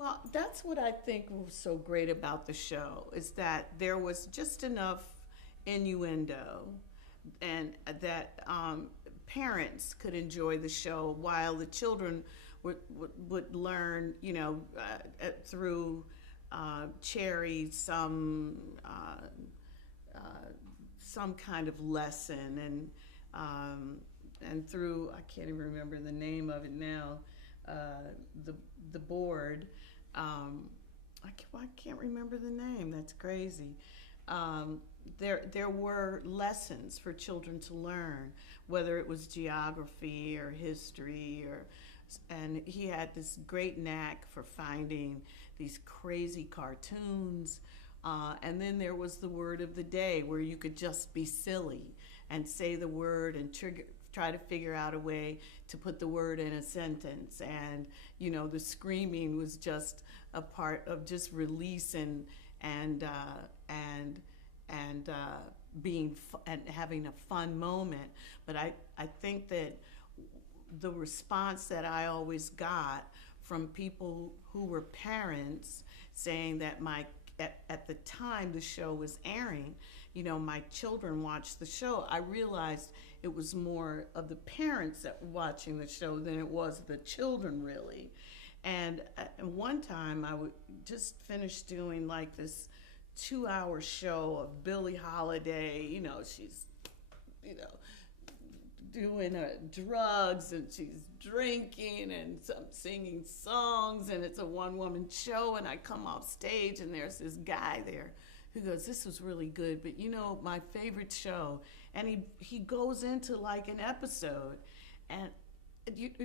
Well, that's what I think was so great about the show is that there was just enough innuendo and that parents could enjoy the show while the children would learn, through Cherry some kind of lesson and through I can't even remember the name of it now, the board. I can't remember the name. That's crazy. There were lessons for children to learn, whether it was geography or history and he had this great knack for finding these crazy cartoons. And then there was the word of the day where you could just be silly and say the word and try to figure out a way to put the word in a sentence. And, the screaming was just a part of just release and and having a fun moment. But I think that the response that I always got from people who were parents saying that at the time the show was airing, my children watched the show. I realized it was more of the parents that were watching the show than it was the children, really. And one time I would just finish doing like this 2-hour show of Billie Holiday. She's, you know, doing drugs and she's drinking and some singing songs, and it's a one-woman show, and I come off stage and there's this guy there who goes, "This was really good, but my favorite show," and he goes into like an episode, and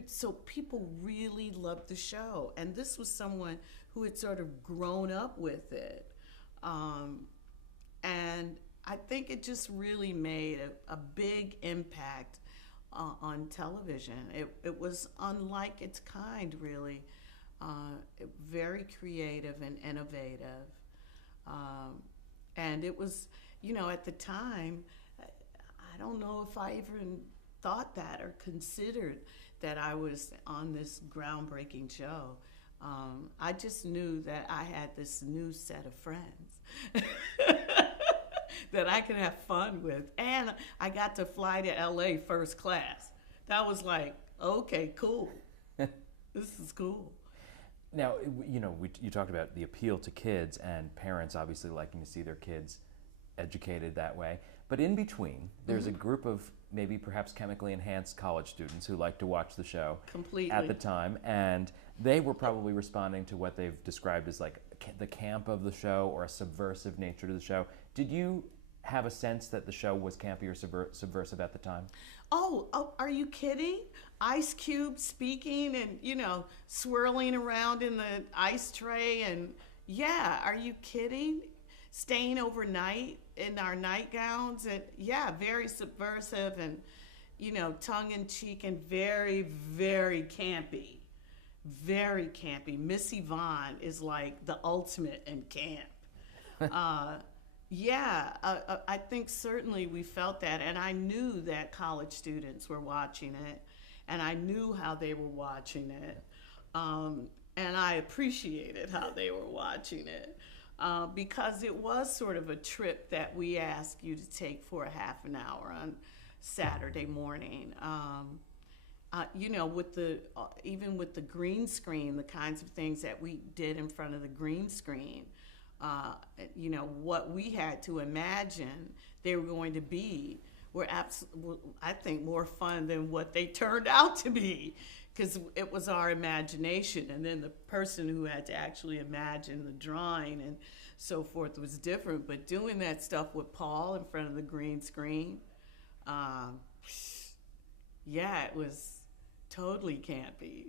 so people really loved the show, and this was someone who had sort of grown up with it, and I think it just really made a big impact on television. It was unlike its kind, really. Very creative and innovative. And it was, at the time, I don't know if I even thought that or considered that I was on this groundbreaking show. I just knew that I had this new set of friends that I could have fun with. And I got to fly to LA first class. That was like, okay, cool. This is cool. Now, you talked about the appeal to kids and parents obviously liking to see their kids educated that way. But in between, there's a group of maybe perhaps chemically enhanced college students who like to watch the show Completely. at the time. And they were probably responding to what they've described as like the camp of the show or a subversive nature to the show. Did you have a sense that the show was campy or subversive at the time? Oh, are you kidding? Ice Cube speaking and, swirling around in the ice tray. And yeah, are you kidding? Staying overnight in our nightgowns. And yeah, very subversive and, tongue in cheek and very, very campy. Very campy. Missy Vaughn is like the ultimate in camp. Yeah, I think certainly we felt that, and I knew that college students were watching it, and I knew how they were watching it, and I appreciated how they were watching it, because it was sort of a trip that we asked you to take for a half an hour on Saturday morning. Even with the green screen, the kinds of things that we did in front of the green screen. What we had to imagine they were going to be were I think, more fun than what they turned out to be, because it was our imagination, and then the person who had to actually imagine the drawing and so forth was different. But doing that stuff with Paul in front of the green screen, yeah, it was totally campy.